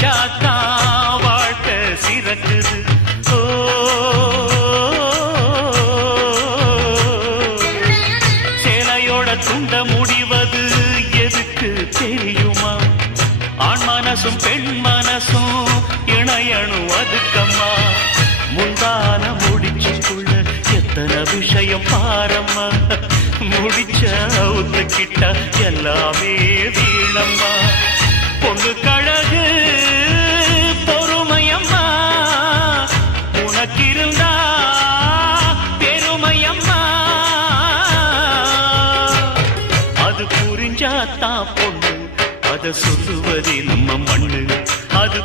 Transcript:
படிச்சாத்தான் வாழ்க்கை சிறக்குது. சேலையோட துண்ட முடிவது எதுக்கு தெரியுமா? ஆண் மனசும் பெண் மனசும் இணையணும் அதுக்கம்மா. முந்தான முடிச்சுக்குள்ள எத்தனை விஷயம் பாரம்மா. முடிச்ச ஒத்துக்கிட்ட எல்லாமே வீணம்மா. பொண்ணு கழகு பொறுமையம்மா, உனக்கிருந்தா பெருமையம்மா. அது புரிஞ்சாத்தான் பொண்ணு, அத சொல்லுவதே நம்ம மண்ணு. அது